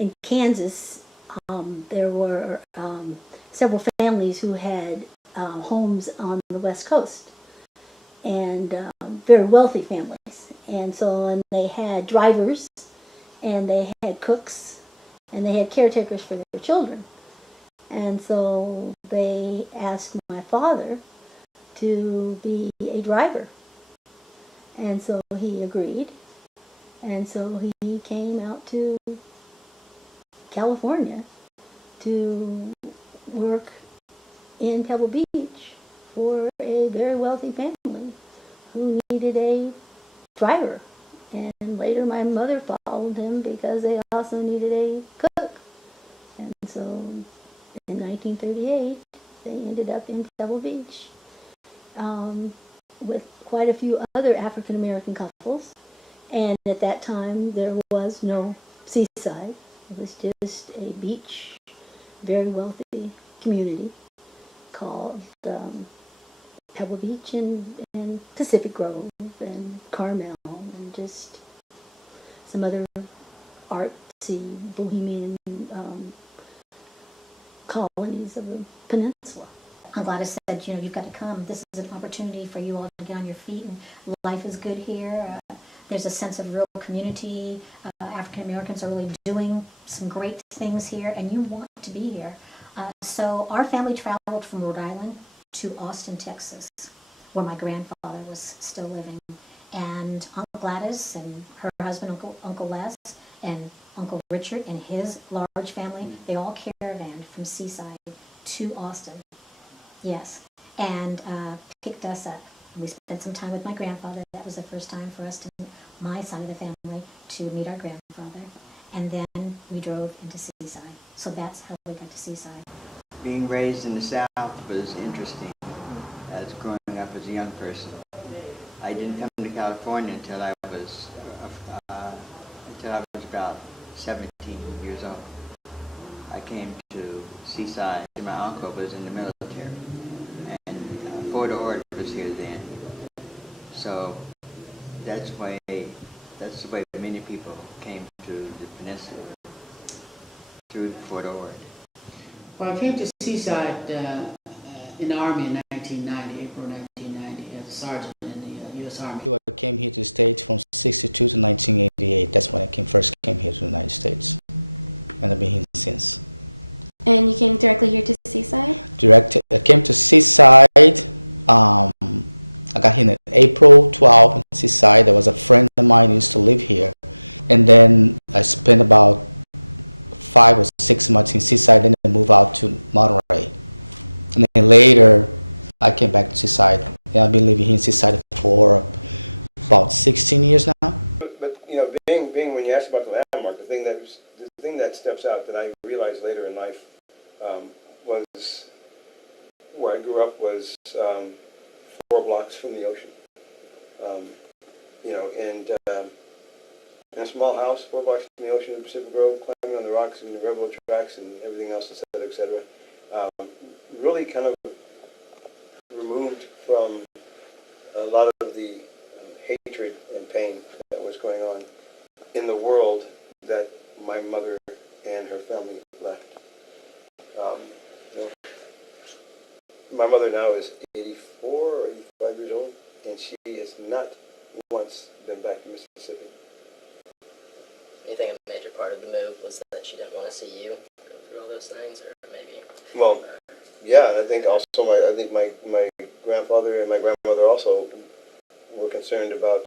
in Kansas, there were several families who had homes on the West Coast, and very wealthy families. And so and they had drivers, and they had cooks, and they had caretakers for their children. And so they asked my father to be a driver. And so he agreed. And so he came out to California to work in Pebble Beach for a very wealthy family who needed a driver. And later my mother followed him because they also needed a cook. And so in 1938, they ended up in Pebble Beach with quite a few other African American couples. And at that time, there was no Seaside. It was just a beach, very wealthy community called Pebble Beach and Pacific Grove and Carmel and just some other artsy bohemian colonies of the peninsula. I'm glad I said, you've got to come. This is an opportunity for you all to get on your feet, and life is good here. There's a sense of real community. African Americans are really doing some great things here, and you want to be here. So our family traveled from Rhode Island to Austin, Texas, where my grandfather was still living. And Aunt Gladys and her husband, Uncle Les, and Uncle Richard and his large family, they all caravanned from Seaside to Austin. Yes, and picked us up. We spent some time with my grandfather. That was the first time for us, my side of the family, to meet our grandfather. And then we drove into Seaside. So that's how we got to Seaside. Being raised in the South was interesting as growing up as a young person. I didn't come to California until I was about 17 years old. I came to Seaside. My uncle was in the military, and Fort Ord was here then. So that's the way many people came to the peninsula, through Fort Ord. Well, I came to Seaside in the Army in 1990, April 1990, as a sergeant in the U.S. Army. I came here to the States from 1962 to 1988. That's when I first came here to the United States. And I've been here since. And you came directly here to Seaside? I came to Seaside. I got here in April 12 in Seaside. There was a friend of mine who used to live here. And then I spent about 5 or 6 months in Seaside, then I moved out to Monterey. And then later, I came back to Seaside. And I've been living here in Seaside for about 16 years now. But being when you asked about the landmark, the thing that steps out that I realized later in life was where I grew up was 4 blocks from the ocean. In a small house, 4 blocks from the ocean in Pacific Grove, climbing on the rocks and the railroad tracks and everything else, et cetera. Really kind of removed from a lot of the hatred and pain that was going on in the world that my mother and her family left. My mother now is 84 or 85 years old, and she has not once been back to Mississippi. You think a major part of the move was that she didn't want to see you go through all those things, or maybe? Well, yeah, and I think also my grandfather and my grandmother also were concerned about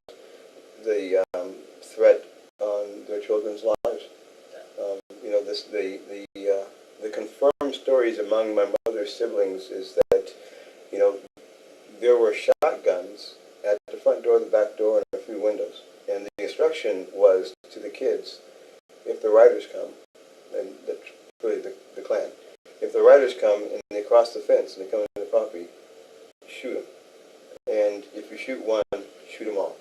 the threat on their children's lives. The confirmed stories among my mother's siblings is that there were shotguns at the front door, the back door, and a few windows. And the instruction was to the kids, if the riders come, and that's really the Klan, if the riders come and they cross the fence and they come into the property, shoot them. And if you shoot one, shoot them all.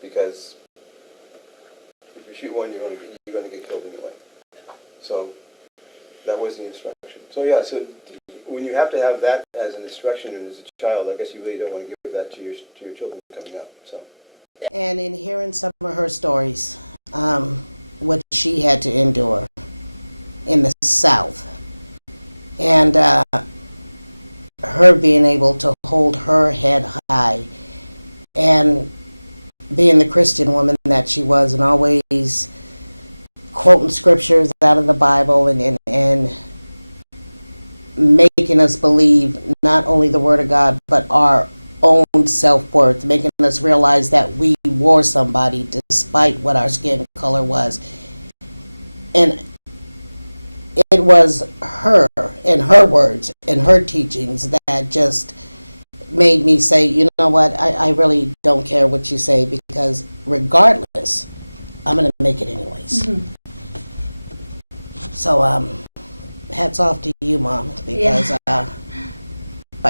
Because if you shoot one, you're going to get killed anyway. So that was the instruction. So yeah, so when you have to have that as an instruction and as a child, I guess you really don't want to give that to your children coming up. So. And in hearing some of her stories, what she she had to endure in the South. And her being able to hold her head high and being the Christian woman that she was, and always quoting scriptures out of the Bible and making us believe not only the Word of God, but our own self-worth, making us realize that we were somebody despite what our skin color was. And it was her and her words and her teachings that just made me say, you know what, I really don't care what you say, because regardless, I'm going to make it anyways. Mm-hmm. So, hats off to you, Mom, because I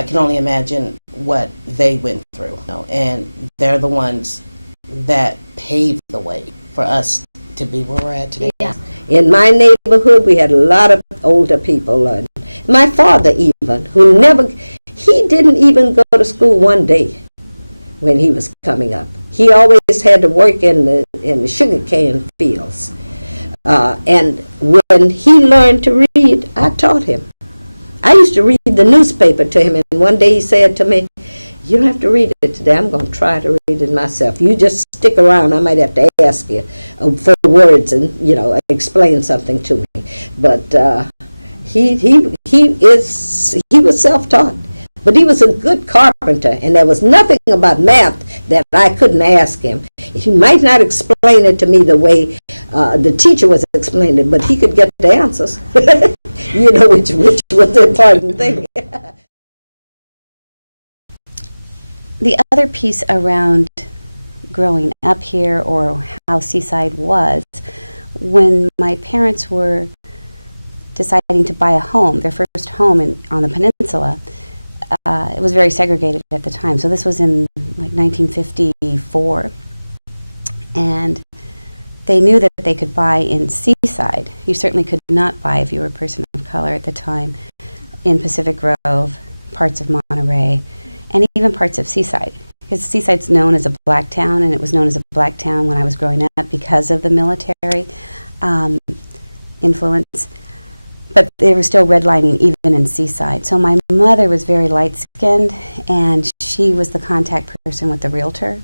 can only imagine what they went through. And they're the ones that paved the way for us to be where we're at today. Yeah. In my neighborhood, we had a lot of older people. My father even, he didn't even go to school one day when he was coming up. He always had to work in the sugarcane fields. And when he learned to read, I taught him. I used to read the newspaper to him, and one day he said to me, "You don't have to read it today. I'm going to try to read it myself. You just stick around. I might have to ask you for words and, explain something to me." But he was self-taught. But he was a good carpenter, and there was nothing about math that I couldn't ask him. He might not explain it to me the way the teacher was explaining it, but he could get the answers. Which was the important thing. The other piece around growing up here, or how Seaside was, when my parents were deciding to buy a home, their first home on the peninsula, it was very segregated at the time. So this was in like 1954. And they knew that they could buy in Seaside. You certainly could not buy, if you were a person of color at the time, in Pacific Grove, parts of Monterey, and even parts of Seaside. Because Seaside's known as a black town, and it was known as a black town when I was growing up because of the military influence. But they were still redlining even in Seaside. So my mother was very light-skinned, and she was the contact person with the realtor.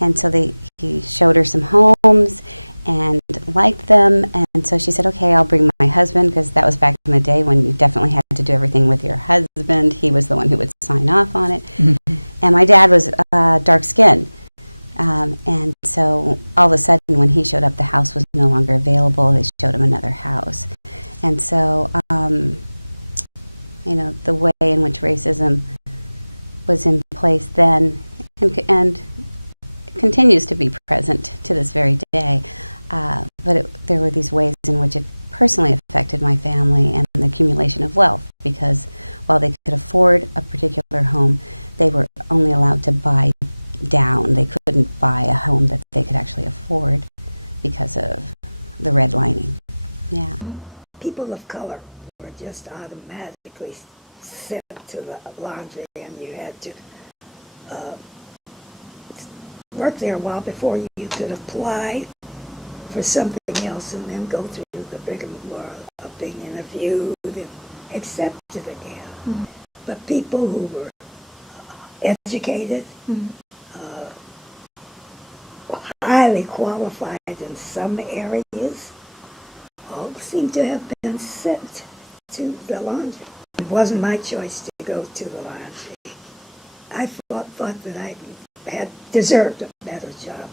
And so he showed her some homes and liked them. And so she said, "Okay, I'll bring my husband," because that was back in the day when you definitely had to do everything with your husband. He was the one who would sign off on it. Mm-hmm. And my dad was dark-skinned. And so all of a sudden when he showed up, the house was no longer available. They showed him another house. And so, the way in which racism was in place then and continues to be present to this very day. But there were these ways in which it personally affected my family and the accumulation of wealth, because while they could afford a particular home, they were only allowed to buy down. They couldn't buy a home that they could actually afford because of the redlining. Yeah. People of color were just automatically sent to the laundry, and you had to work there a while before you could apply for something else and then go through the rigmarole of being interviewed and accepted again. Mm-hmm. But people who were educated, highly qualified in some areas, all seem to have been sent to the laundry. It wasn't my choice to go to the laundry. I thought that I had deserved a better job,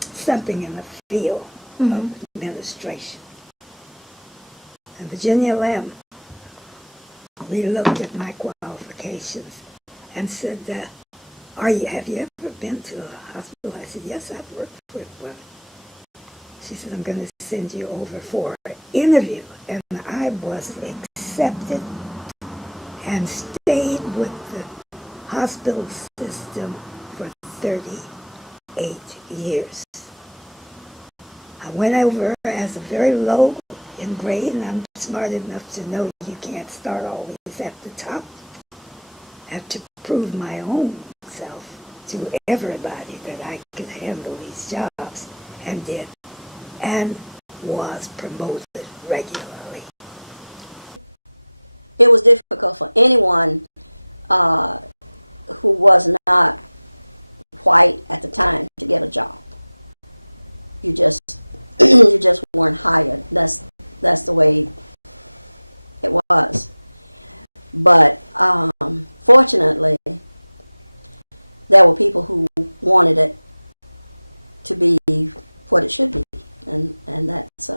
something in the field of administration. And Virginia Lamb, we looked at my qualifications and said, have you ever been to a hospital? I said, yes, I've worked with one. She said, I'm going to send you over for an interview. And I was accepted and stayed with the hospital system for 38 years. I went over as a very low in grade, and I'm smart enough to know you can't start always at the top. I have to prove my own self to everybody that I could handle these jobs, and did, and was it was difficult for anyone who was not white at the time to get a job. You just you just weren't hired. That's the way it was. But fortunately, there were people who wanted it to be what it should be, and that's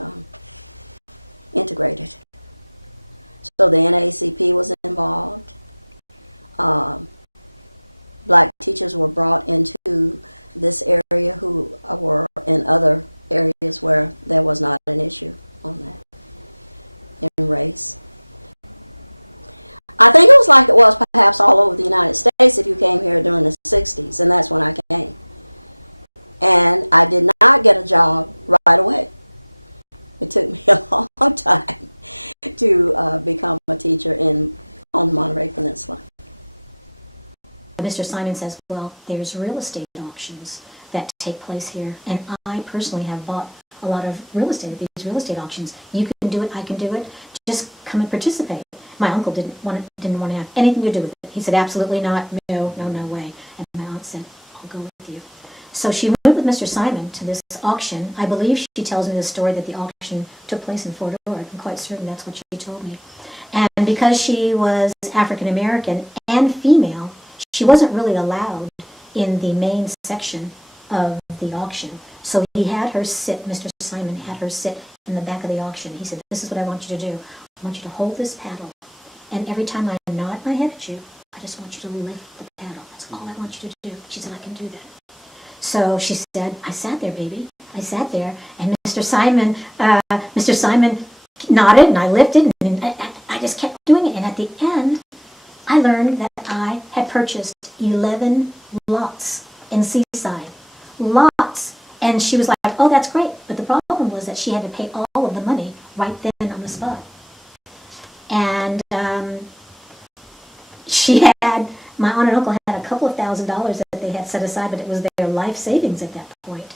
integrated. So the NAACP was involved. Black teachers were brought into this area who were in other areas where there was not an issue on that in race. I think it was like it was perhaps all over the United States if you came here during the 60s, and that's when I came. And I did not get a job right away. It took me a long time to become a teacher on the Monterey Peninsula. Mr. Simon says, well, there's real estate auctions that take place here, and I personally have bought a lot of real estate at these real estate auctions. You can do it, I can do it, just come and participate. My uncle didn't want to have anything to do with it. He said, absolutely not, no way. And my aunt said, I'll go with you. So she went with Mr. Simon to this auction. I believe she tells me the story that the auction took place in Fort Ord. I'm quite certain that's what she told me. And because she was African American and female, she wasn't really allowed in the main section of the auction. So he had her sit, Mr. Simon had her sit in the back of the auction. He said, this is what I want you to do. I want you to hold this paddle, and every time I nod my head at you, I just want you to lift the paddle. That's all I want you to do. She said, I can do that. So she said, I sat there, baby. I sat there, and Mr. Simon nodded, and I lifted, and I just kept doing it. And at the end, I learned that I had purchased 11 lots in Seaside. Lots. And she was like, oh, that's great. But the problem was that she had to pay all of the money right then on the spot. And my aunt and uncle had a couple of $1,000s that they had set aside, but it was their life savings at that point.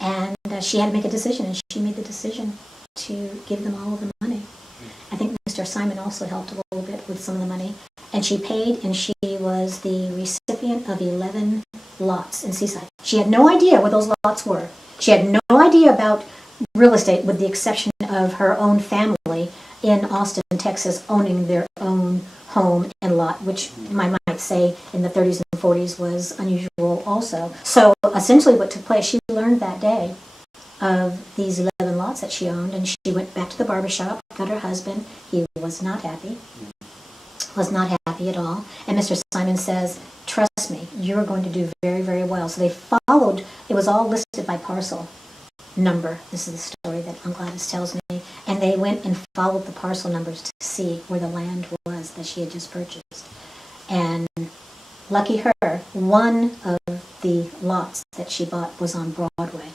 And she had to make a decision, and she made the decision to give them all of the money. I think Mr. Simon also helped a little bit with some of the money. And she paid, and she was the recipient of 11 lots in Seaside. She had no idea where those lots were. She had no idea about real estate, with the exception of her own family in Austin, Texas, owning their own home and lot, which I might say in the 30s and 40s was unusual also. So essentially what took place, she learned that day of these 11 lots that she owned, and she went back to the barbershop, got her husband. He was not happy at all. And Mr. Simon says, trust me, you're going to do very, very well. So they followed, it was all listed by parcel number. This is the story that Aunt Gladys tells me. And they went and followed the parcel numbers to see where the land was that she had just purchased. And lucky her, one of the lots that she bought was on Broadway.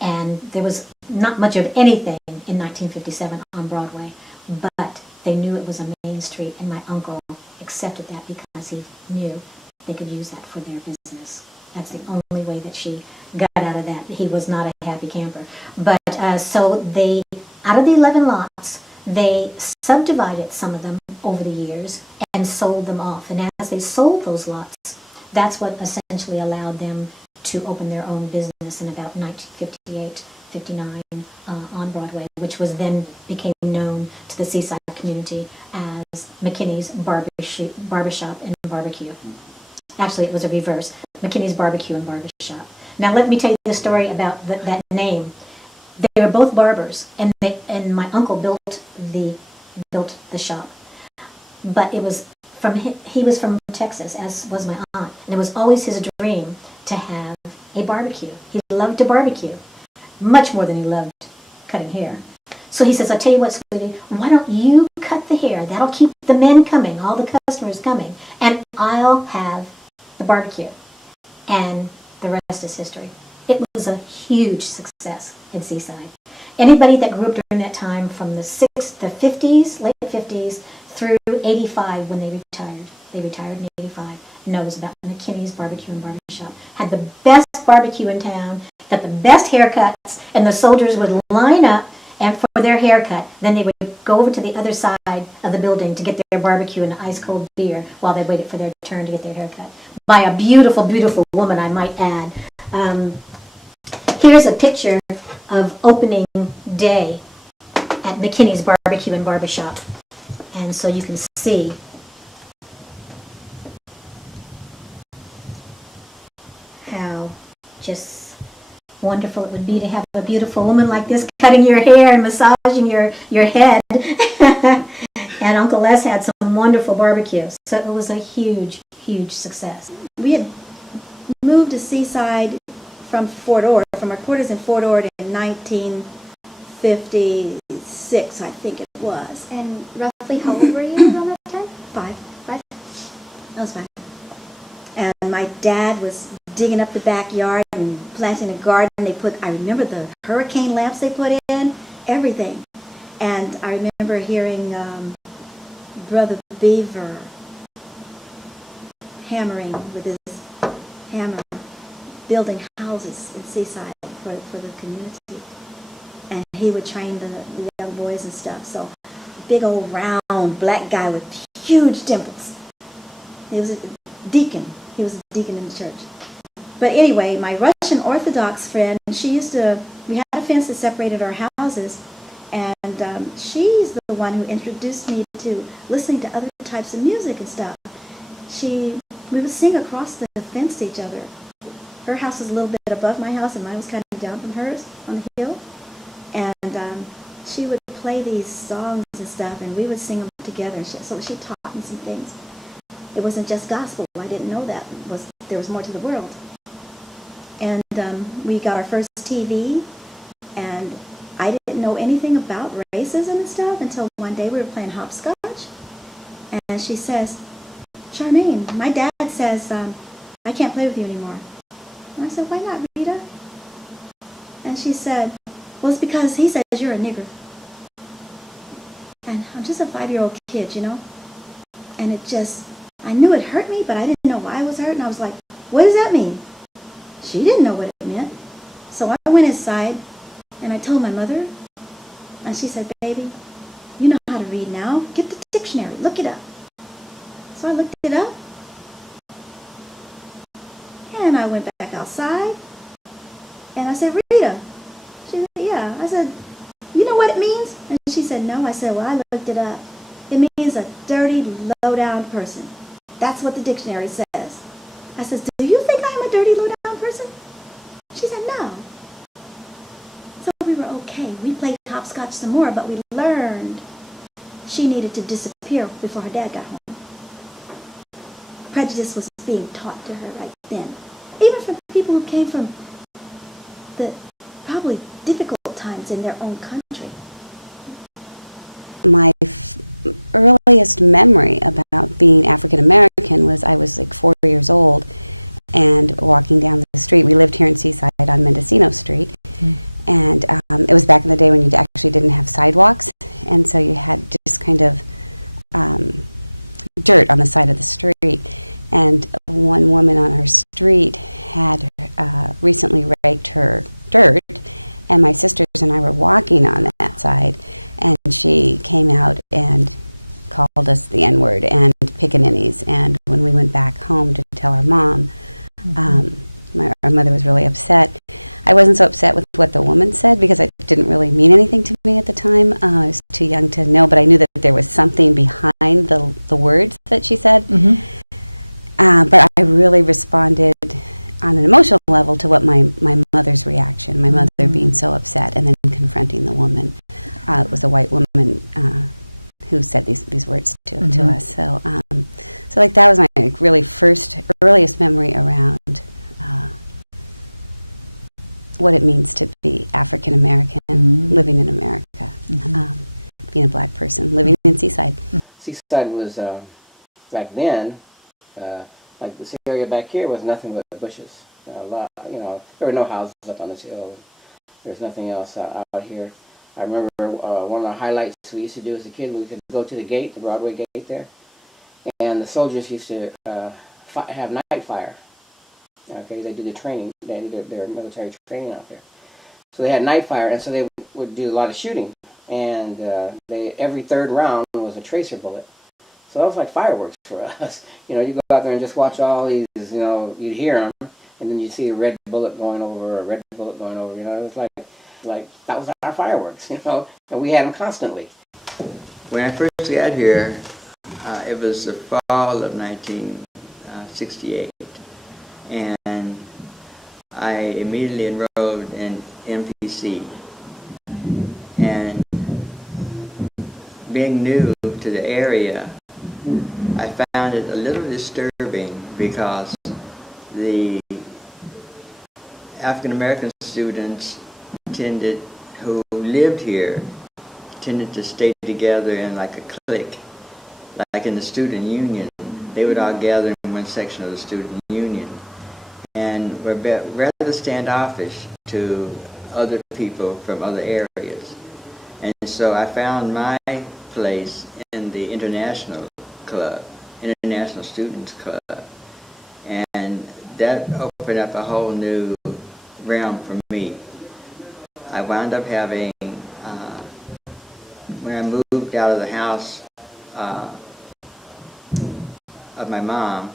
And there was not much of anything in 1957 on Broadway, but they knew it was a main street, and my uncle accepted that because he knew they could use that for their business. That's the only way that she got out of that. He was not a happy camper. But so they, out of the 11 lots, they subdivided some of them over the years and sold them off. And as they sold those lots, that's what essentially allowed them to open their own business in about 1958, 59 on Broadway, which was then became known to the Seaside community as McKinney's Barbershop and Barbecue. Actually, it was a reverse. McKinney's Barbecue and Barbershop. Now, let me tell you the story about that name. They were both barbers, and my uncle built the shop. But it was he was from Texas, as was my aunt, and it was always his dream to have a barbecue. He loved to barbecue, much more than he loved cutting hair. So he says, I'll tell you what, sweetie, why don't you cut the hair? That'll keep the men coming, all the customers coming, and I'll have the barbecue. And the rest is history. It was a huge success in Seaside. Anybody that grew up during that time from the 50s, late 50s, through 85 when they retired in 85, knows about McKinney's Barbecue and Barbershop. Had the best barbecue in town, got the best haircuts, and the soldiers would line up and for their haircut. Then they would go over to the other side of the building to get their barbecue and ice cold beer while they waited for their turn to get their haircut. By a beautiful, beautiful woman, I might add. Here's a picture of opening day at McKinney's Barbecue and Barbershop. And so you can see how just wonderful it would be to have a beautiful woman like this cutting your hair and massaging your head. And Uncle Les had some wonderful barbecue. So it was a huge, huge success. We had moved to Seaside from Fort Ord, from our quarters in Fort Ord in 1956, I think it was. And roughly how old were you around that time? Five. I was 5. And my dad was digging up the backyard and planting a garden. I remember the hurricane lamps they put in, everything. And I remember hearing Brother Beaver hammering with his hammer, building houses in Seaside for the community. And he would train the young boys and stuff. So, big old round black guy with huge dimples. He was a deacon. He was a deacon in the church. But anyway, my Russian Orthodox friend, we had a fence that separated our houses, and she's the one who introduced me to listening to other types of music and stuff. We would sing across the fence to each other. Her house was a little bit above my house, and mine was kind of down from hers on the hill. And she would play these songs and stuff, and we would sing them together. And so she taught me some things. It wasn't just gospel. I didn't know that. There was more to the world. And we got our first TV, and I didn't know anything about racism and stuff until one day we were playing hopscotch. And she says, "Charmaine, my dad says I can't play with you anymore." And I said, "Why not, Rita?" And she said, "Well, it's because he says you're a nigger." And I'm just a 5-year-old kid, you know? And I knew it hurt me, but I didn't know why I was hurt. And I was like, "What does that mean?" She didn't know what it meant. So I went inside and I told my mother. And she said, "Baby, you know how to read now. Get the dictionary. Look it up." So I looked it up. And I went back outside. And I said, "Rita." She said, "Yeah." I said, "You know what it means?" And she said, "No." I said, "Well, I looked it up. It means a dirty, low-down person. That's what the dictionary says." I said, "Do you think I'm a dirty, low-down person?" She said, "No." So we were okay. We played hopscotch some more, but we learned she needed to disappear before her dad got home. Prejudice was being taught to her right then. Even from people who came from the probably difficult times in their own country. My earliest memory about being African American was I was like 4 years old and walking down the street. We lived here in Seaside on Mendocino Street. And it was back in the day when you actually didn't have sidewalks. And so you had just kind of dirt on the side of the street. And one woman on our street had recently raked her dirt. And my sisters and I were walking on that side. And she came out and called us the N-word and pickaninnies. And when we went back home to tell our mom, our mother was really upset. I wasn't so upset with what the woman said because it didn't really mean anything to me at the time. I was too young to know, but I knew that there was something behind the words that she said. But I really responded on an emotional level to what my mother's reaction, my mother being so upset and then confronting the woman. It was a white woman who said these words to us. So like that was my really earliest memory around what it means to be African American, living in America, being a black person, living in Seaside. Seaside was, back then, like this area back here was nothing but bushes. A lot, there were no houses up on this hill. There's nothing else out here. I remember one of the highlights we used to do as a kid, we could go to the gate, the Broadway gate there, and the soldiers used to have night fire. Okay, they do the training, they do their military training out there. So they had night fire, and so they would do a lot of shooting and every third round was a tracer bullet. So that was like fireworks for us. You know, you go out there and just watch all these, you know, you'd hear them, and then you see a red bullet going over, a red bullet going over, you know, it was like that was our fireworks, you know, and we had them constantly. When I first got here, it was the fall of 1968, and I immediately enrolled in MPC. And being new to the area, I found it a little disturbing because the African American students who lived here tended to stay together in like a clique, like in the student union. They would all gather in one section of the student union and were rather standoffish to other people from other areas. And so I found my place in the International Students Club. And that opened up a whole new realm for me. I wound up having, when I moved out of the house of my mom,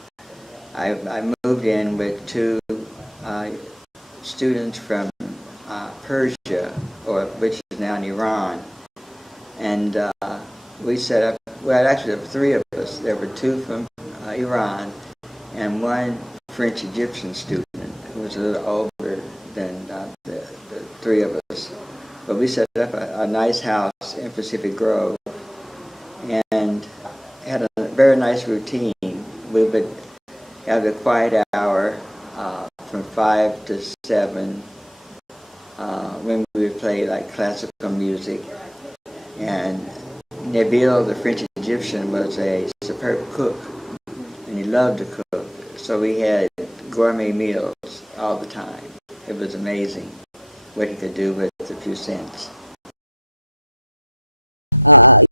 I moved in with two students from Persia, which is now in Iran. And we set up, well, actually there were three of us. There were two from Iran and one French Egyptian student who was a little older than the three of us. But we set up a nice house in Pacific Grove and had a very nice routine. We would have the quiet hour from 5 to 7 when we would play like classical music. And Nabil, the French Egyptian, was a superb cook, and he loved to cook. So we had gourmet meals all the time. It was amazing what he could do with a few cents.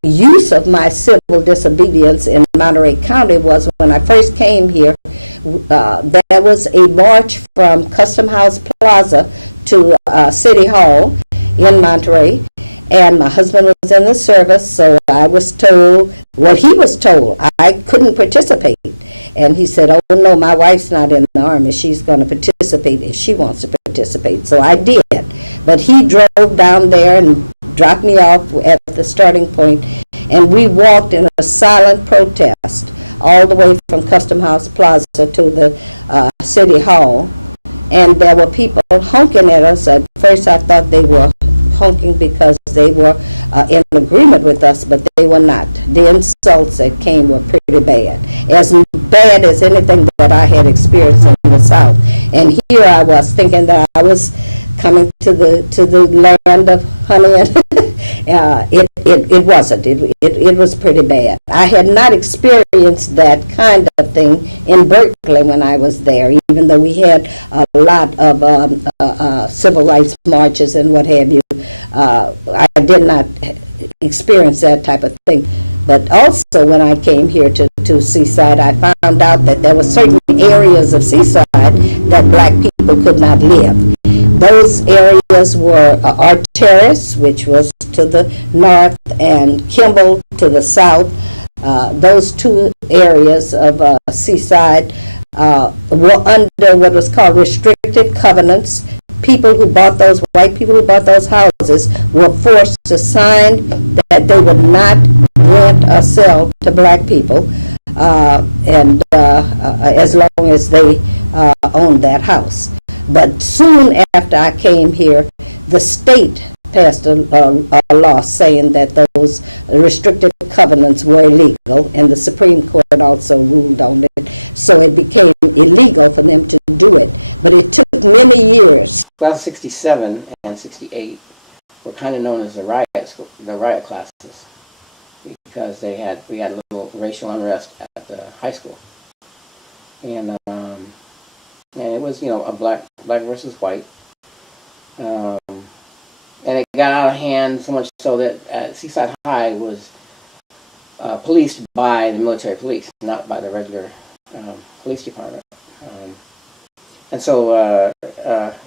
Use of my civil disobedience in Monterey County was when I first came here. There was a march from Custom House Plaza to City Hall in Monterey, and my husband was in the service, so I was told what he was told. I couldn't participate, and he said, "Oh no, my wife's not in the Army. She's going to participate if she wants to participate." So I did, but he drove down there and dropped me off at the starting point, and we walked in a silent protest all the way from Custom House Plaza to the City Hall, and there were people honking at us. At first I thought they were honking because they were in agreement with us, but they were not. The insults that came were pretty bad as anything that I had experienced in the South. And here I was thinking that I was coming to the land of honey and it wasn't. It was pretty bad. I had not experienced that kind of thing in Berkeley when I was there, even though we had a lot of civil rights marches and what have you. I did not experience that type of thing. But also when I came here to Seaside, I found out that there were certain areas of Seaside that black people could not live. Those areas were Arteris, which was to the north, and Kimball to the south. Those two areas of Seaside were under what was called restrictive covenants. People who bought those, white people who bought those houses, were forced to sign that they would not rent or sell to black people, and as long as they owned that house. But soon after I came here, the state passed a law saying that those restrictive covenants were illegal, and the Supreme Court also ruled on it. So it became illegal for them to do it. But it took many years. Well, 67 and 68 were kind of known as the riot classes, because we had a little racial unrest at the high school, and it was, you know, a black versus white, and it got out of hand so much so that Seaside High was policed by the military police, not by the regular police department, and so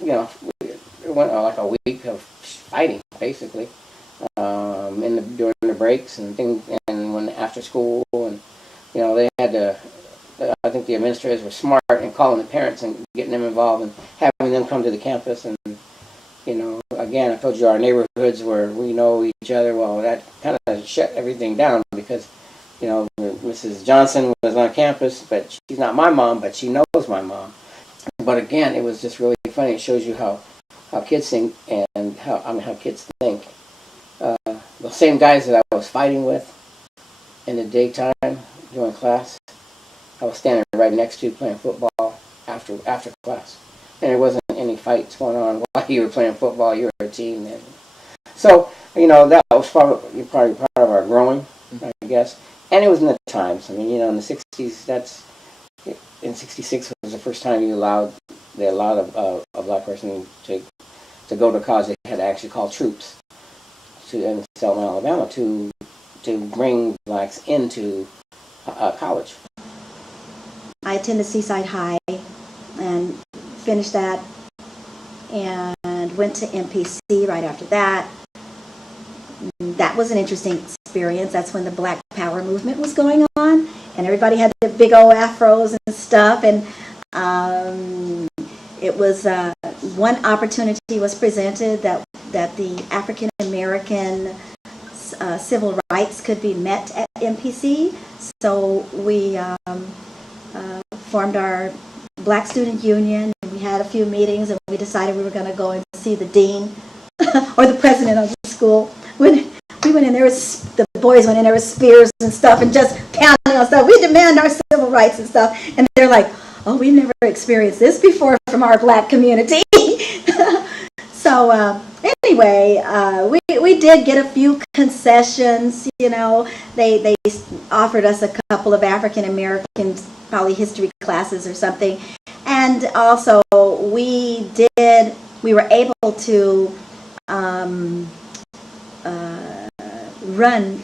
you know, it went like a week of fighting basically, during the breaks and things, and when after school, and they had to. I think the administrators were smart in calling the parents and getting them involved and having them come to the campus. And again, I told you our neighborhoods where we know each other. Well, that kind of shut everything down because Mrs. Johnson was on campus, but she's not my mom, but she knows my mom. But again, it was just really funny. It shows you how kids think and how kids think. The same guys that I was fighting with in the daytime during class, I was standing right next to playing football after class. And there wasn't any fights going on while you were playing football. You were a team. And so, that was probably part of our growing, I guess. And it was in the times. I mean, in the 60s, in 66 was the first time they allowed a black person to go to college. They had to actually call troops in Selma, Alabama to bring blacks into college. I attended Seaside High and finished that and went to MPC right after that. That was an interesting experience. That's when the Black Power movement was going on and everybody had the big old afros and stuff, and it was one opportunity was presented that the African American civil rights could be met at MPC. So we formed our Black Student Union, and we had a few meetings, and we decided we were going to go and see the dean or the president of the school. When we went in there, the boys went in there with spears and stuff and just pounding on stuff. We demand our civil rights and stuff. And they're like, oh, we've never experienced this before from our black community. So anyway, we did get a few concessions. They offered us a couple of African Americans, probably history classes or something. And also we were able to run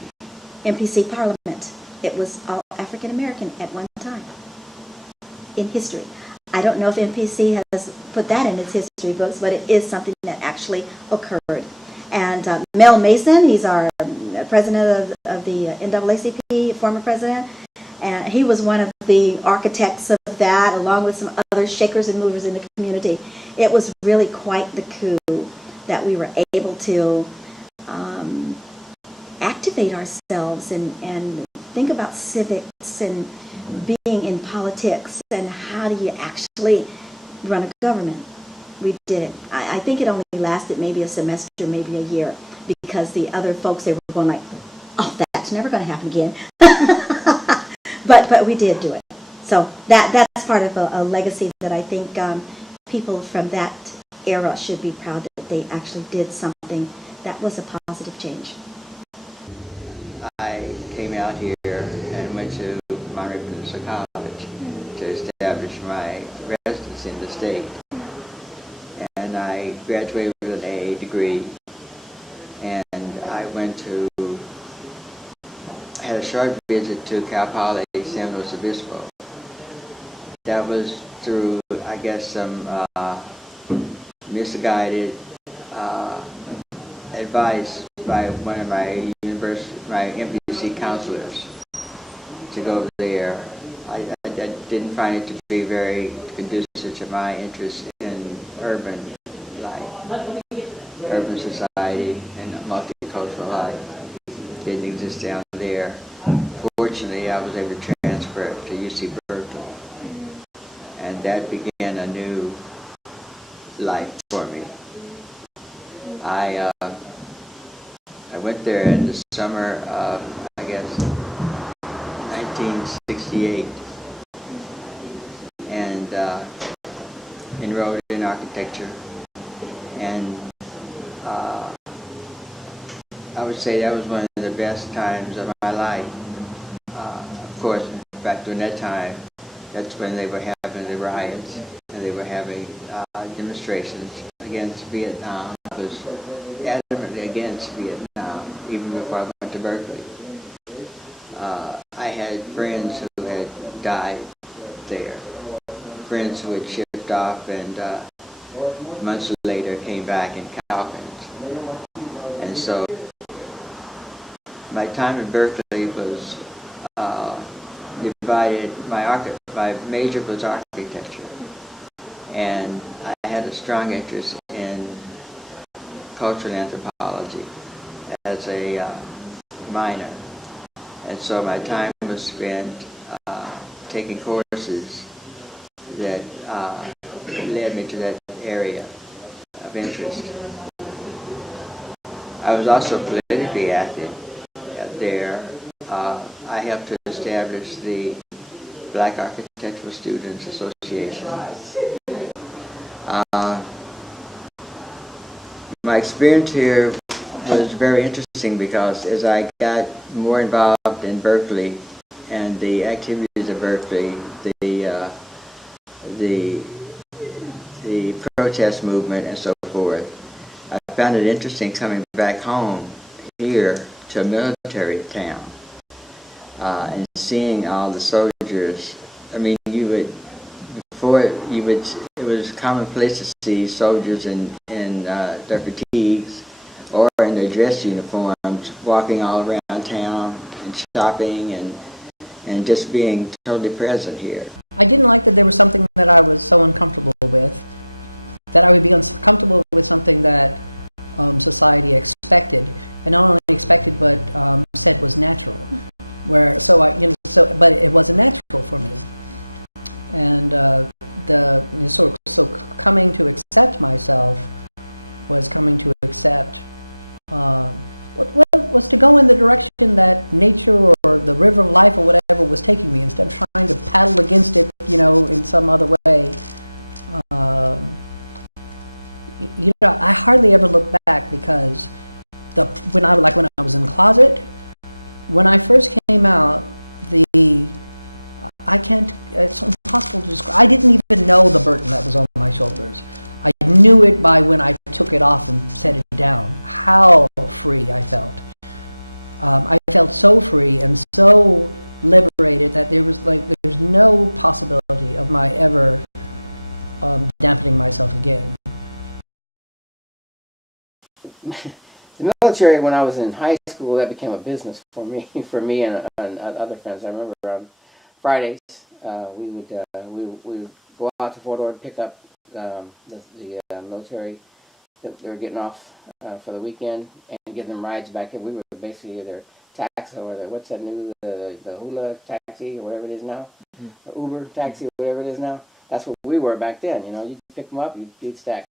MPC Parliament. It was all African American at one time in history. I don't know if MPC has put that in its history books, but it is something that actually occurred. And Mel Mason, he's our president of the NAACP, former president, and he was one of the architects of that, along with some other shakers and movers in the community. It was really quite the coup that we were able to activate ourselves and think about civics and being in politics and how do you actually run a government. We did it. I think it only lasted maybe a semester, maybe a year, because the other folks, they were going like, oh, that's never going to happen again. But we did do it. So that's part of a legacy that I think people from that era should be proud that they actually did something that was a positive change. I came out here and went to Monterey Bay College to establish my residence in the state. And I graduated with an AA degree. And I had a short visit to Cal Poly San Luis Obispo. That was through, I guess, some misguided advice by one of my MPC counselors to go there. I didn't find it to be very conducive to my interest in urban life, urban society, and multicultural life. Didn't exist down there. Fortunately, I was able to transfer to UC Berkeley, and that began a new life for me. I went there in the summer of, I guess, 1968, and enrolled in architecture. And I would say that was one of the best times of my life. Of course, back during that time, that's when they were having the riots and they were having demonstrations against Vietnam. I was adamantly against Vietnam, even before I went to Berkeley. I had friends who had died there, friends who had shipped off and months later came back in coffins. And so my time in Berkeley was divided. My major was architecture, and I had a strong interest in cultural anthropology as a minor, and so my time was spent taking courses that led me to that area of interest. I was also politically active there. I helped to establish the Black Architectural Students Association. My experience here was very interesting because as I got more involved in Berkeley and the activities of Berkeley, the protest movement and so forth, I found it interesting coming back home here to a military town and seeing all the soldiers. I mean, it was commonplace to see soldiers in their fatigues or in their dress uniforms walking all around town and shopping and just being totally present here. I didn't like that there was something that I was so uncomfortable with, that I would be uncomfortable with something that society expected, and not only expected but said was natural. But it wasn't natural for me, and so coming to accept myself was coming to accept what was to go in the direction that nature or the river of life or whatever was taking me, instead of trying to paddle against it, in some other way. I hardly ever look back because when I was in the closet, when I first came out, it's impossible to describe. I didn't even know the burden that was on my shoulders. I knew it by when I took it off and set it down, how free I felt. I felt so free and so liberated that there's no possibility of my ever dampening myself again. The military, when I was in high school, that became a business for me and other friends. I remember on Fridays we would go out to Fort Ord, pick up the military that they were getting off for the weekend, and give them rides back. And we were basically either taxi or what's that new the hula taxi or whatever it is now, the Uber taxi or whatever it is now. That's what we were back then. You'd pick them up, you'd stack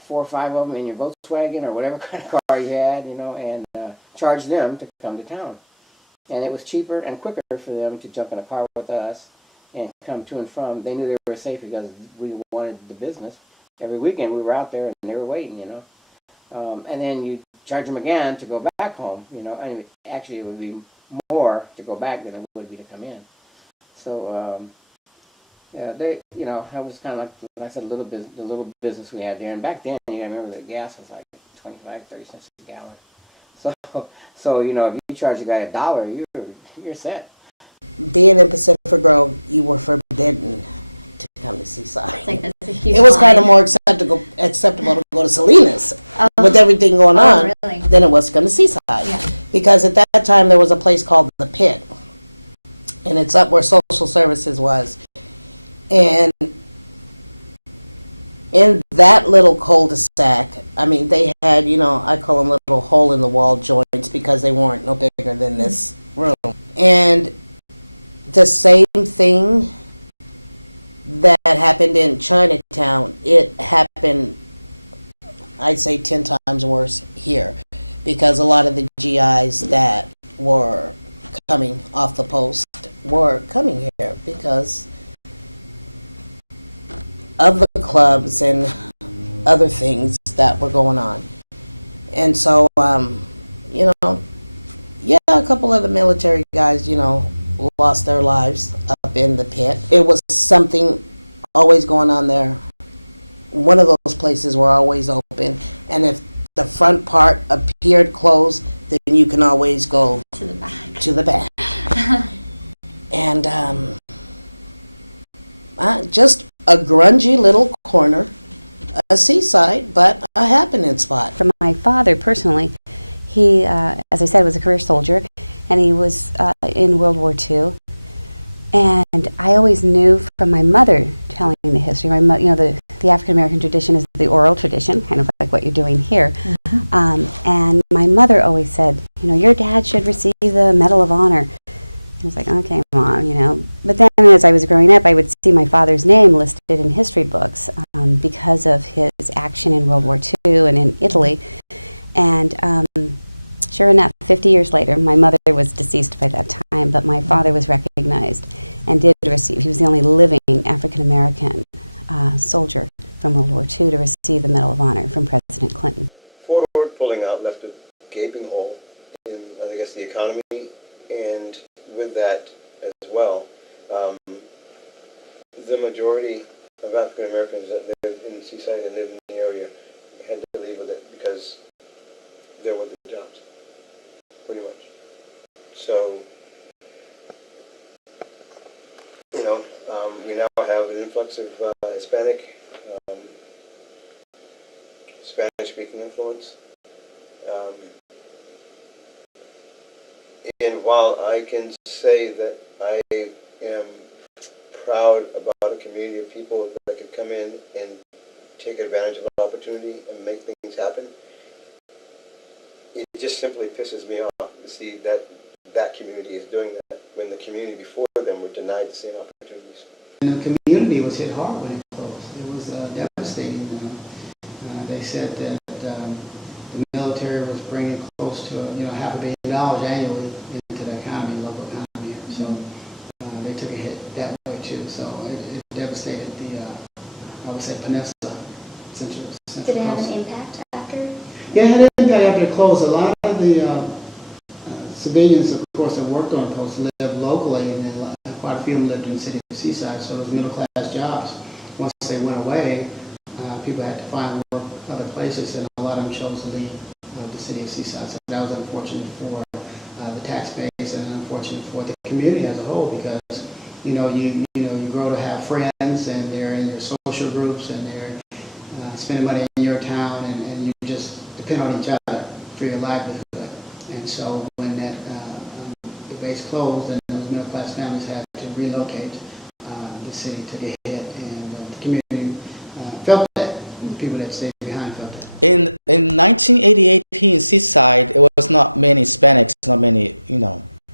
4 or 5 of them in your Volkswagen or whatever kind of car you had, and charge them to come to town. And it was cheaper and quicker for them to jump in a car with us and come to and from. They knew they were safe because we wanted the business. Every weekend we were out there and they were waiting, And then you charge them again to go back home, And actually it would be more to go back than it would be to come in. So, that was kind of like I said, the little business we had there. And back then, I remember that gas was like 25, 30 cents a gallon. So if you charge a guy $1, you're set. Being in Pacific Grove, you were forbidden to come to Seaside. That's a huge It was line. kind of more acceptable to go to Salinas with everything going on really? than it was to come to Seaside. Yeah. Because at that time there was a place called The Pit, and it's up where social services was. And in that little cul-de-sac, they had, I call them little hole-in-the-wall joints because they weren't no bigger than this room. And the same thing that happened in Chinatown, it happened, I'd say 10 times worse here, because a lot of the GIs that were coming off the post were coming here because of the clubs and other things that were going on. And so, a couple of the military guys, lost their lives up in the pit. It was something always going on there. One of those places were always open, and if the front part appeared closed, then you can always go to the back. To the back. And just a grungy little corner, a Seaside, but a happening spot. For my father personally, He, as I said, was a career soldier, and he was in World War II. And I always knew from my mother telling the history. The African American tradition is the oral tradition, kind of like what you're doing here. Mm-hmm. And my mother always said, your dad should receive the Medal of Honor. I was like, okay, Mom, But then as I was growing up, I would see my father's name listed in history books because of his action in World War II and in Italy. And sure enough, 50 years later, my mother was deceased by that time, but my father was recognized and did receive. He was the only living African-American soldier from World War II to receive the Medal of Honor from President Clinton. Fort Ord pulling out left a gaping hole in, I guess, the economy, and with that as well, the majority of African-Americans that lived in Seaside and lived in the area had to leave with it because there were the jobs, pretty much. So, we now have an influx of Hispanic, Spanish-speaking influence. And while I can say that I am proud about a community of people that could come in and take advantage of an opportunity and make things happen, it just simply pisses me off to see that that community is doing that when the community before them were denied the same opportunities. And the community was hit hard when it closed. It was devastating. They said that the military was bringing close to $500 million annually into the economy, local economy here. So they took a hit that way too. So it devastated the, I would say, peninsula. Central Did it have an impact after? Yeah, it had an impact after it closed. A lot of the civilians, of course, that worked on posts lived locally, and then quite a few of them lived in the city of Seaside. So those middle-class jobs, once they went away, people had to find work other places, and a lot of them chose to leave the city of Seaside. So that was unfortunate for the tax base and unfortunate for the community as a whole, because you grow to have friends, and they're in your social groups, and they're spending money in your town, and you just depend on each other for your livelihood. And so when that the base closed and those middle class families had to relocate, the city took a hit, and the community felt that. The people that stayed behind felt that. In 1988 here in Seaside, it was not many Hispanics, not many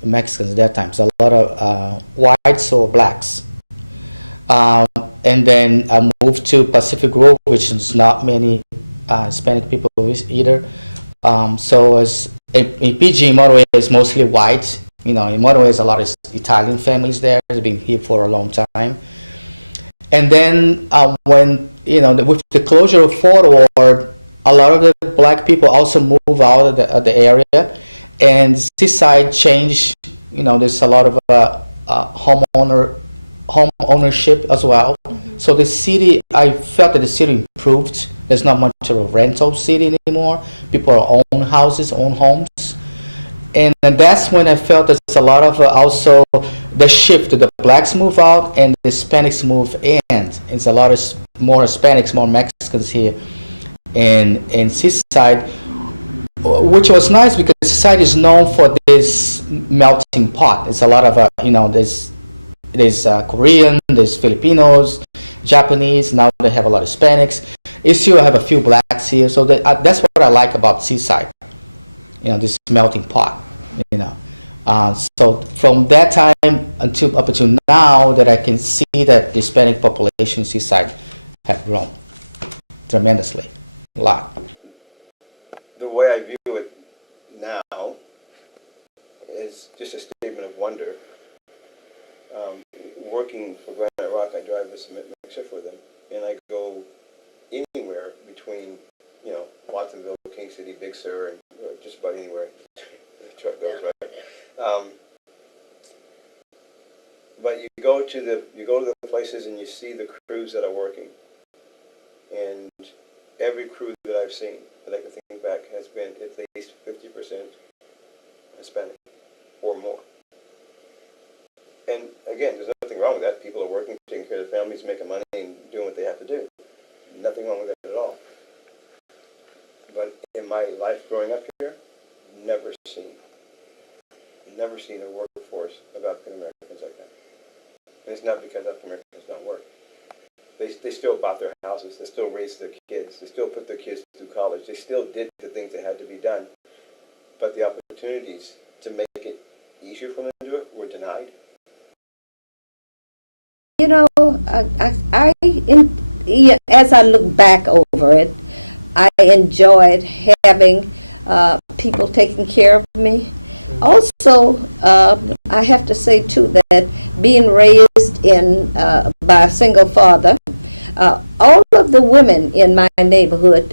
Mexicans at that time. So a lot of whites or blacks. And then I moved to Pacific Grove, which is not many Hispanic people either. So as in PG, Monterey is mostly white. In Monterey, there's a lot of Italian families there. They've been here for a long time. And then when with the closure of Fort Ord, a lot of the black people also move out of the area, and Seaside changed. There's a lot of home ownership as well. Mm-hmm. So the city, I felt that the city improved. There's not much of a rental city anymore. People own houses, own homes. And that's when I felt there's a lot of also the shift. The blacks move out and the Hispanics move in. It's a lot of more Hispanics, more Mexicans here in Seaside, which was nice because Seaside is known for this melting pot. It's a lot of, there's Korean, there's Filipinos, Japanese. Now they have a lot of Hispanics. You still have a few blacks here. So that's what I like about Seaside. This melting pot. So from that time up until now, that I can see that the Hispanic population in Seaside have grown tremendously, a lot. The way I view it now is just a statement of wonder. Working for Granite Rock, I drive the cement mixer for them, and I go anywhere between, Watsonville, King City, Big Sur, and just about anywhere the truck goes, right? But you go to the places and you see the crews that are working, and every crew that I've seen that I can think back has been at least 50% Hispanic or more. And again, there's nothing wrong with that. People are working, taking care of their families, making money, and doing what they have to do. Nothing wrong with that at all. But in my life growing up here, never seen a workforce of African Americans like that. And it's not because African Americans don't work. They still bought their houses. They still raised their kids. They still put their kids through college. They still did the things that had to be done. But the opportunities to make it easier for them to do it were denied. You know, as I look back over it, I enjoyed having people taking care of me. Also, I have to say too that being raised by a single father, all of the women in my neighborhood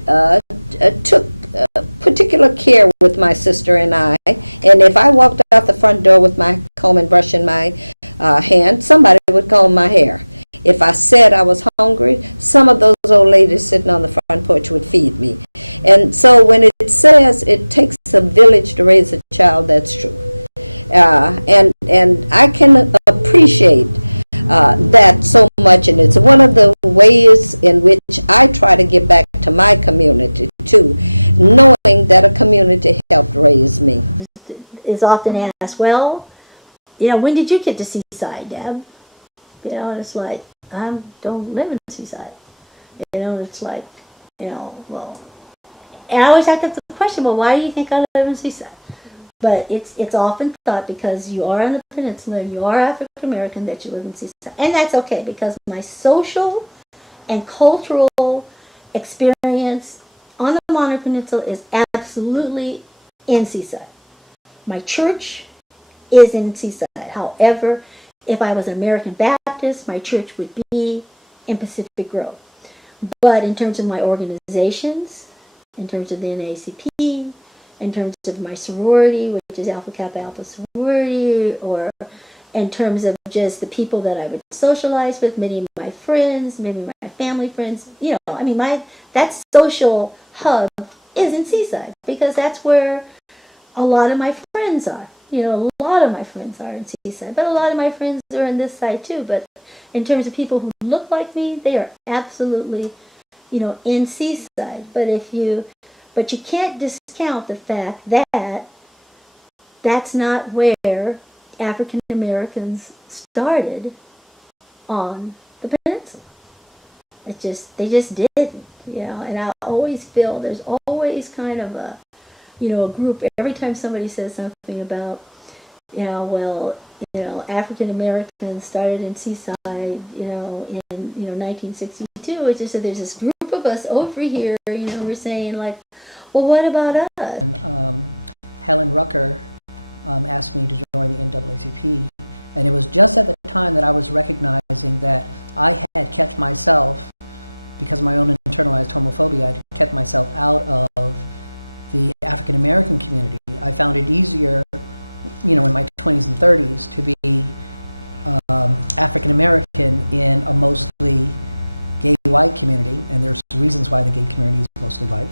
took particular care with my sister and I. And if I walked out the front door with my comb and brush in my hand, somebody would comb my hair. If I said I was hungry, some of those old ladies sitting on the front porch would feed me. And so when it says it takes a village to raise a child, that's true. And I can appreciate that so much, and it's one of the ways in which I try to give back to my community too, knowing that a community helped raise me. Is often asked, well, when did you get to Seaside, Deb? And it's like, I don't live in Seaside. It's like, well, and I always have to ask the question, well, why do you think I live in Seaside? But it's often thought because you are on the peninsula, you are African American, that you live in Seaside. And that's okay, because my social and cultural experience on the Monterey Peninsula is absolutely in Seaside. My church is in Seaside. However, if I was an American Baptist, my church would be in Pacific Grove. But in terms of my organizations, in terms of the NAACP, in terms of my sorority, which is Alpha Kappa Alpha sorority, or in terms of just the people that I would socialize with, many of my friends, maybe my family friends, that social hub is in Seaside, because that's where a lot of my friends are. A lot of my friends are in Seaside, but a lot of my friends are in this side too. But in terms of people who look like me, they are absolutely, in Seaside. But you can't discount the fact that that's not where African Americans started on the peninsula. They just didn't, And I always feel there's always kind of a group, every time somebody says something about, African Americans started in Seaside, in 1962. It's just that there's this group of us over here, we're saying like, well, what about us? And Helen Rucker asked me to join the NAACP, and it was just at the time that I was recognizing that I had kept myself, because of my own internalized homophobia, I had kept myself out of the African American community. I found it easier, in my 20s and 30s to be African American in a mostly gay white community, and there's reasons why the gay community is mostly white.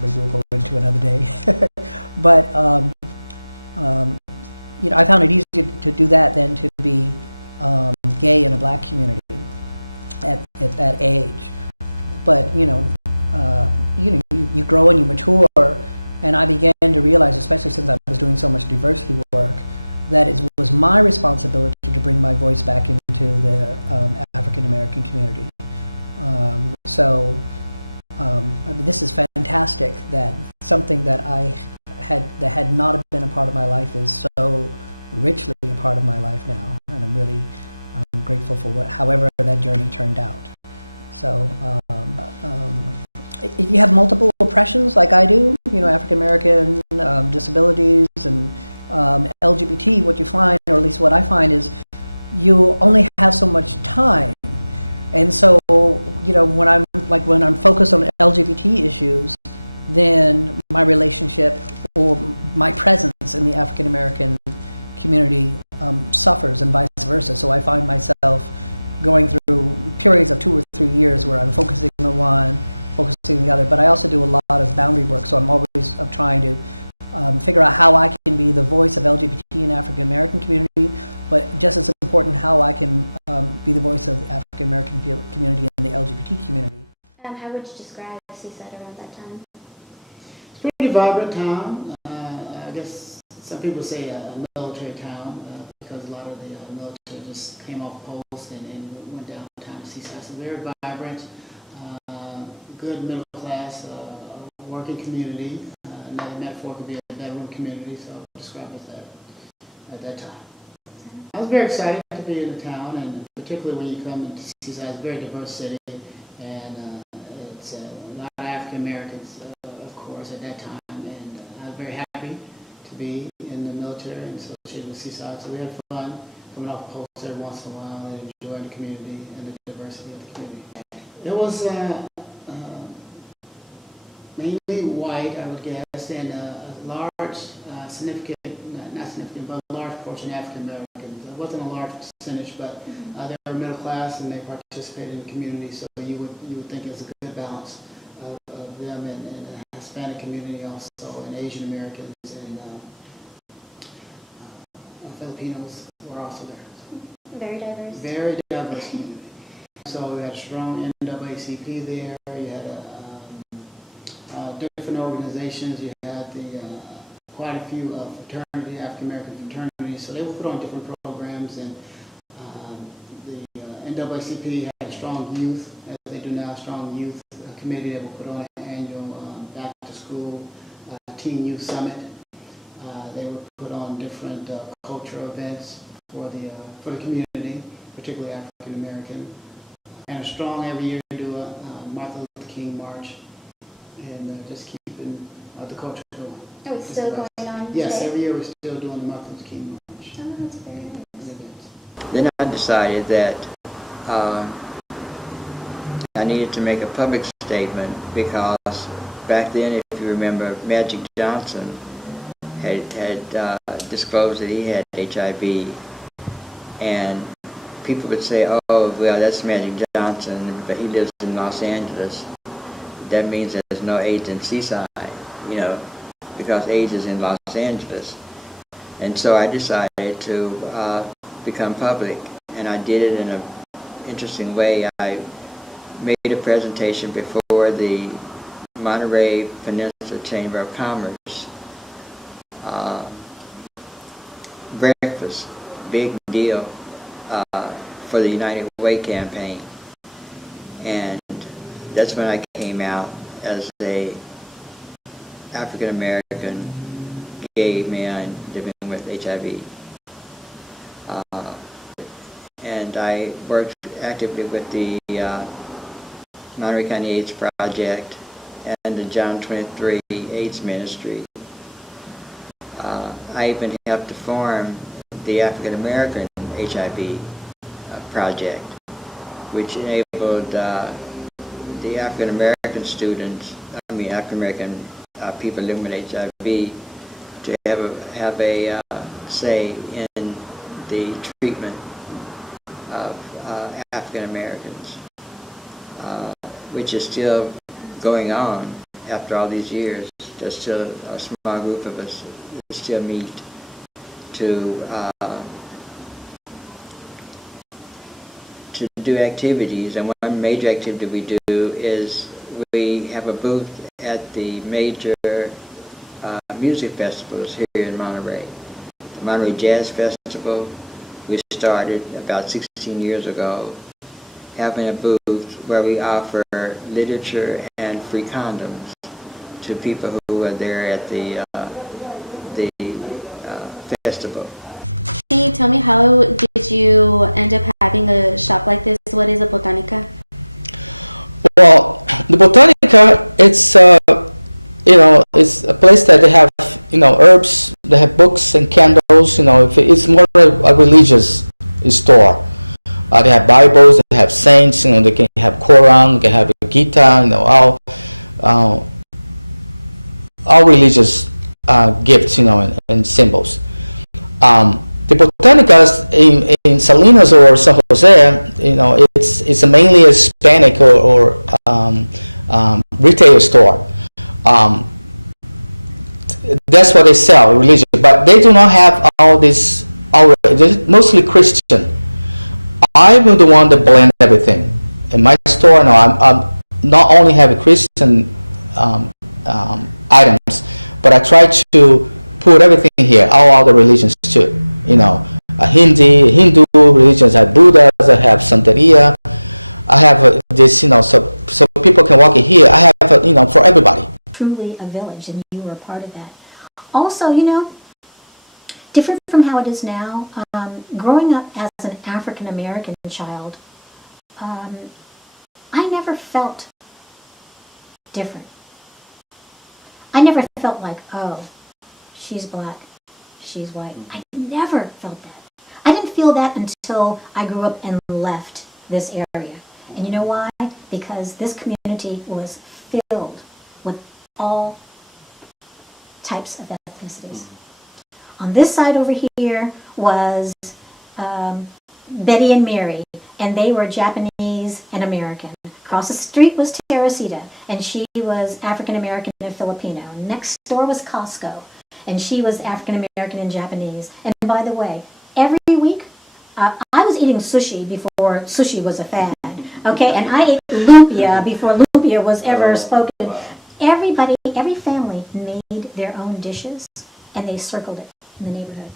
Maybe we'll go into another day. But I found it easier to do that than to be gay in a black community at that age. But you grow and you mature, and I began to realize, especially since I was doing so much diversity work, that it was my responsibility to bring my voice back into the African American community. This is fantastic that something that had not been a part of my life is so richly a part of my life now, and I'm really grateful for however that journey turned out. So if you have multiple oppressions like I do, African American, disabilities, and LGBT, what you find, or at least what I find, is you only have so much time. And so, when I'm focused on LGBT issues, then my relationship or my presence in the African American community suffers, and vice versa. So I find myself going through periods of 2 or 3 years where I'm focusing on one, focusing on the other. But I also do a lot of boundary work, so I'm always trying to figure out how I can be the voice of LGBT in the African American community, but just as important, how I can be the voice of the African American community and the LGBT community. How would you describe Seaside around that time? Pretty vibrant town. I guess some people say a military town because a lot of the military just came off post and went downtown to Seaside. So very vibrant, good middle class, working community. Another metaphor could be a bedroom community, so I would describe it as that at that time. I was very excited to be in the town, and particularly when you come into Seaside, it's a very diverse city, and it's a lot of African Americans, of course, at that time, and I was very happy to be in the military and associated with Seaside. So we had fun coming off post every once in a while and enjoying the community and the diversity of the community. It was mainly white, I would guess, and a large, significant, not significant, but a large portion African Americans. It wasn't a large percentage, but they were middle class and they participated in the community, so you would think it's a good balance of them and the Hispanic community also, and Asian Americans and Filipinos were also there. Very diverse. Very diverse community. So we had a strong NAACP there. You had different organizations. You had quite a few fraternity, African American fraternities. So they would put on different programs, and the NAACP had a strong youth, as they do now, a strong youth committee that would put on an annual back to school teen youth summit. They would put on different cultural events for the community, particularly African American, and a strong every year do a Martin Luther King march, and just keeping the culture going. Oh, it's still going on Yes, today? every year we're still doing the Martin Luther King march. Oh, that's very nice. Then I decided that I needed to make a public statement because back then, if you remember, Magic Johnson had disclosed that he had HIV, and people would say, "Oh, well, that's Magic Johnson, but he lives in Los Angeles. That means there's no AIDS in Seaside, because AIDS is in Los Angeles." And so I decided to become public, and I did it in an interesting way. I made a presentation before the Monterey Peninsula Chamber of Commerce. Breakfast, big deal for the United Way campaign. And that's when I came out as a African American gay man living with HIV. And I worked actively with the Monterey County AIDS Project and the John 23 AIDS Ministry. I even helped to form the African American HIV project, which enabled the African American students, African American people living with HIV, to have a say in the treatment of African Americans, which is still going on after all these years. There's still a small group of us that still meet to do activities, and one major activity we do is we have a booth at the major music festivals here in Monterey. The Monterey Jazz Festival, we started about 16 years ago, having a booth where we offer literature and free condoms to people who are there at the festival. Can you tell me how did you end up having a shop like this? What is a botanica? Well, the Botanica, it's it's a place that they have herbs, they have books and candles. It's more a religious store. They have Bibles, they have saints. They can have Quran, they can have a Gita. All religious gifts, and symbols. The Botanicas in Salinas or San Jose, it's mainly a Hispanic or retail store. That's what they sell, religion, but they do not have all this. They're mostly Christian. I'm the one that blend everything in my store. No, I'm not only have a Christian items, but I try to put everything here, all the religions too. A Hindu religions, I have Buddhas, I have Santeria, I have this, so people can walk in here. I have, for everybody. Truly a village, and you were a part of that. Also, different from how it is now, growing up as an African American child, I never felt different. I never felt like, oh, she's black, she's white. I never felt that. I didn't feel that until I grew up and left this area. And you know why? Because this community was filled with all types of ethnicities. On this side over here was Betty and Mary, and they were Japanese and American. Across the street was Teresita, and she was African American and Filipino. Next door was Costco, and she was African American and Japanese. And by the way, every week, I was eating sushi before sushi was a fad, okay? And I ate lumpia before lumpia was ever spoken. Everybody, every family made their own dishes, and they circled it in the neighborhood.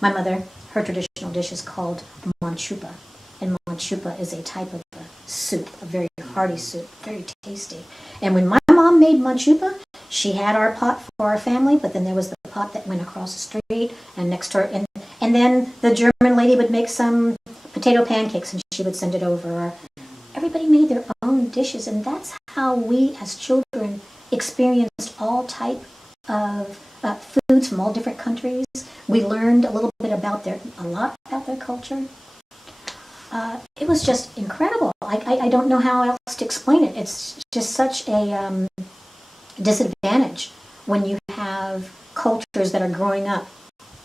My mother, her traditional dish is called manchupa, and manchupa is a type of a soup, a very hearty soup, very tasty. And when my mom made manchupa, she had our pot for our family, but then there was the pot that went across the street and next to her, and then the German lady would make some potato pancakes and she would send it over. Everybody made their own dishes, and that's how we as children experienced all type of foods from all different countries. We learned a lot about their culture. It was just incredible. I don't know how else to explain it. It's just such a disadvantage when you have cultures that are growing up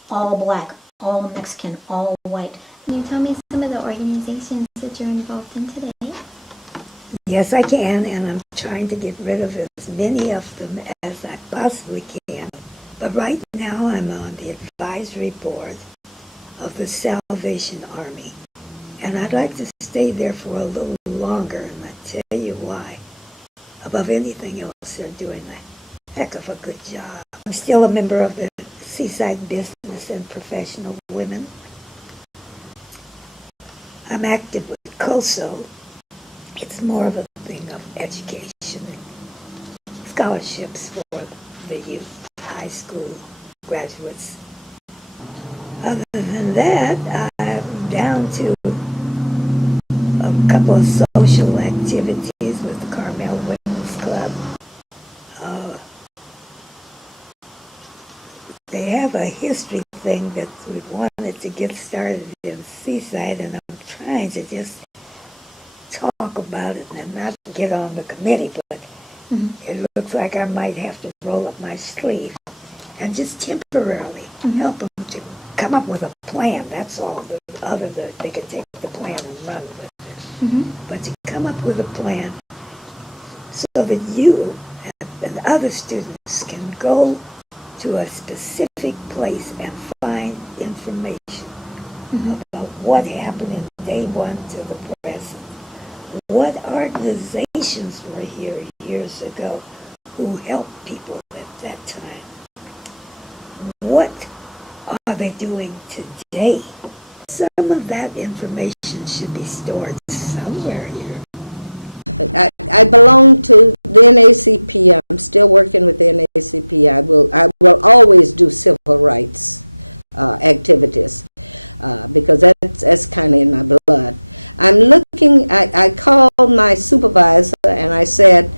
all black, all Mexican, all white. Can you tell me some of the organizations that you're involved in today? Yes, I can, and I'm trying to get rid of as many of them as I possibly can. But right now I'm on the advisory board of the Salvation Army. And I'd like to stay there for a little longer, and I'll tell you why. Above anything else, they're doing a heck of a good job. I'm still a member of the Seaside Business and Professional Women. I'm active with COSO. It's more of a thing of education and scholarships for the youth, high school graduates. Other than that, I'm down to a couple of social activities with the Carmel Women's Club. They have a history thing that we wanted to get started in Seaside, and I'm trying to just talk about it and not get on the committee, but it looks like I might have to roll up my sleeve and just temporarily help them to come up with a plan. That's all. They can take the plan and run with it. But to come up with a plan so that you and other students can go to a specific place and find information about what happened in day one to the present. What organizations were here years ago who helped people at that time? What are they doing today? Some of that information should be stored somewhere here. I belong to the NACP. I'm still working with the NACP. I will always do civil rights activities because that's kind of in my blood. I'm looking, I called my supervisor and I said,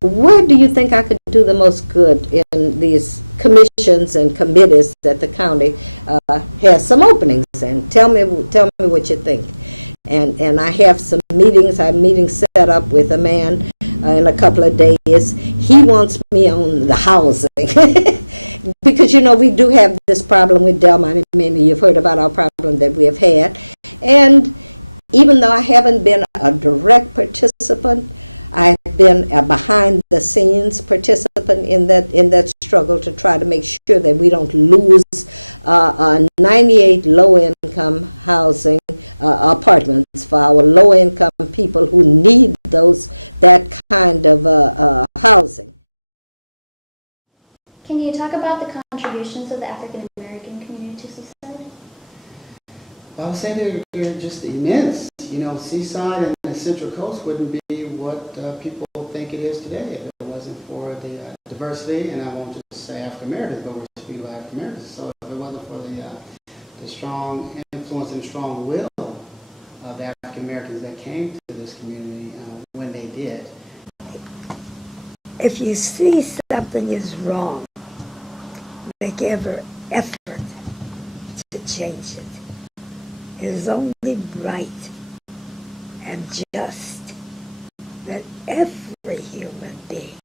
where do you think I could do the most good in these commissions and committees that the county has some openings, and tell me what you think. And I have some meetings. I have meetings set up with a man in a couple of days. He wants me on the housing because we do have this problem with Delmont. Maybe you've heard about our problem that we have had. And even though I haven't been a direct participant, I've been a behind-the-scenes participant in that struggle to try to make sure that we don't lose 98 low-income housing apartments for our low-income people who need that kind of housing. Can you talk about the contributions of the African American community to Seaside? Well, I would say they're just immense. You know, Seaside and the Central Coast wouldn't be what people think it is today if it wasn't for the diversity, and I won't just say African Americans, but we're speaking about African Americans. So if it wasn't for the strong influence and strong will of the African Americans that came to this community when they did. If you see something is wrong, make every effort to change it. It is only right and just that every human being,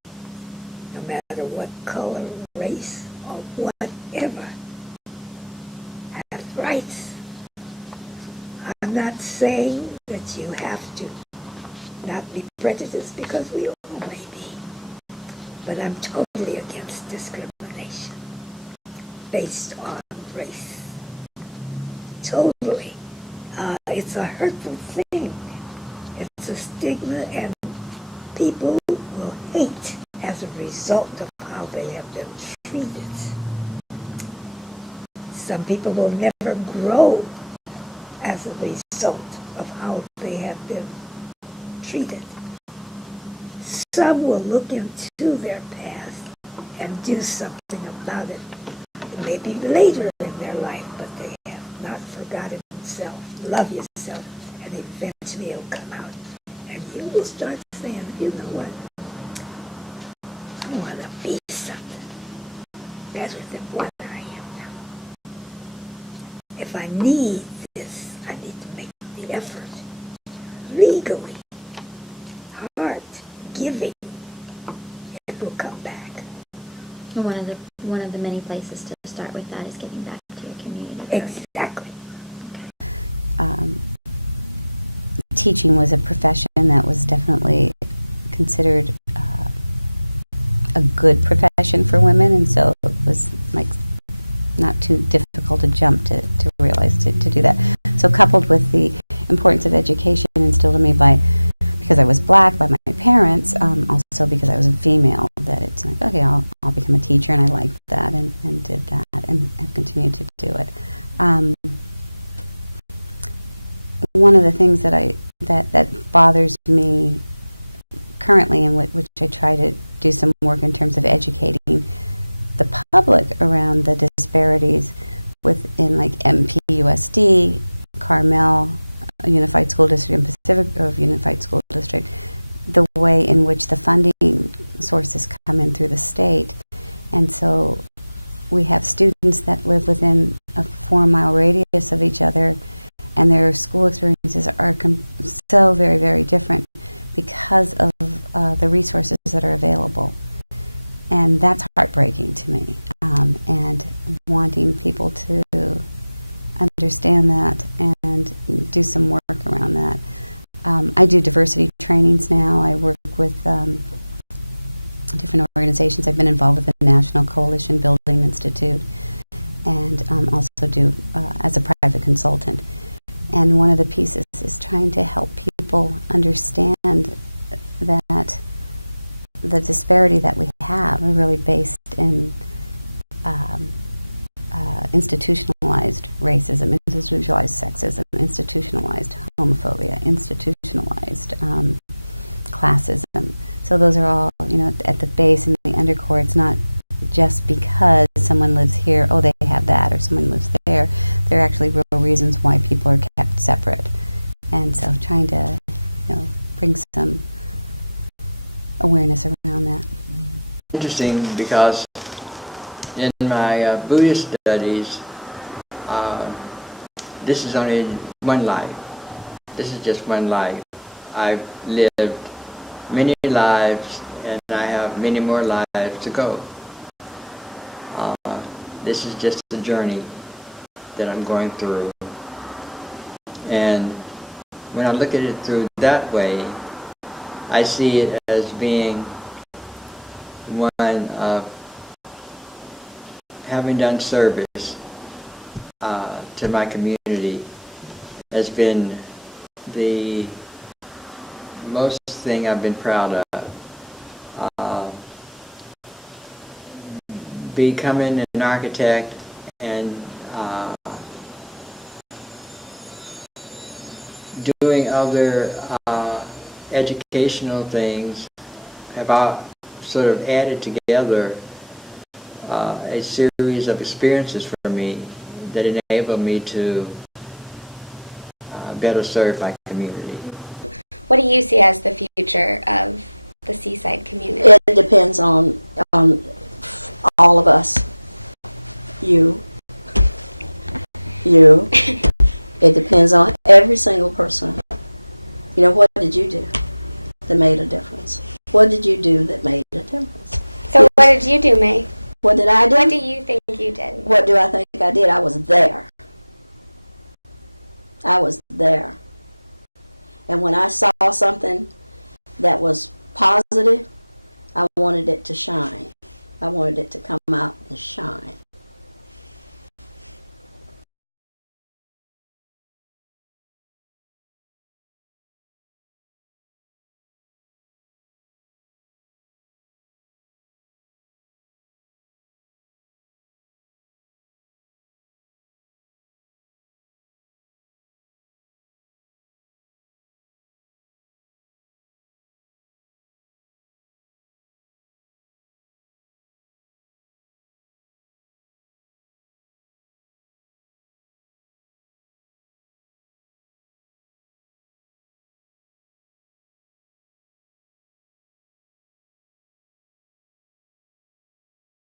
no matter what color, race, or whatever, has rights. I'm not saying that you have to not be prejudiced, because we all may be, but I'm totally against discrimination based on race. Totally. It's a hurtful thing. It's a stigma, and people will hate as a result of how they have been treated. Some people will never grow as a result of how they have been treated. Some will look into their past and do something about it. Maybe later in their life, but they have not forgotten themselves. Love yourself, and eventually it'll come out. And you will start saying, you know what? I want to be something better than what I am now. If I need this, I need to make the effort. Legally, heart, giving, it will come back. One of the many places to start with that is giving back to your community. Exactly. Teaching was a profession that was definitely considered a good profession for women, and so it was like not too difficult to jump to realize to do that. So coupled with the importance of education instilled in me because I was black by my parents, also because I was a female, that it's like, okay, I'll become a teacher, and I liked that and did that and have continued to do it. One of the things that bothers me currently, and which I try to do some work in terms of educating the public around the disparities within like MPUSD, Carmel, Unified School District, and Pacific Grove Unified School District, the way in which the funding sources come in through the state. And so we have students that live within a 4-mile radius of each other, and their school experiences are so very, very different because of the resources that are available. And that's heartbreaking to me, and wanting people to understand that and do some work around that. I do diversity trainings now. I work with different organizations. I've been involved with the National Coalition Building Institute, and also do as a private consultant. And one of the pieces is trying to help people understand that the disparity that we have are really based in institutionalized racism, institutionalized sexism, institutionalized homophobia, institutionalized classism. So those are all, at the base and the undercore. It's not just because someone lives here, oh, they have that, or someone lives there. There are actually real reasons why people are kept separate. And so trying to, bring some awareness around that. Interesting, because in my Buddhist studies, this is only one life. This is just one life. I've lived many lives, and I have many more lives to go. This is just a journey that I'm going through. And when I look at it through that way, I see it as being one of having done service to my community, has been the most thing I've been proud of. Becoming an architect and doing other educational things have sort of added together a series of experiences for me that enable me to better serve my community. What do you see as the future of the Seaside community? It depends on all of us. You. It depends on every single person. You know, what did you do that made a difference? What did you do that made a difference? So what did you do, May? What did I do? What do you think you did? What do I think I did? I was there. I was there. And when I saw something that was positive, I wanted it to shine. I wanted it to come out and shine.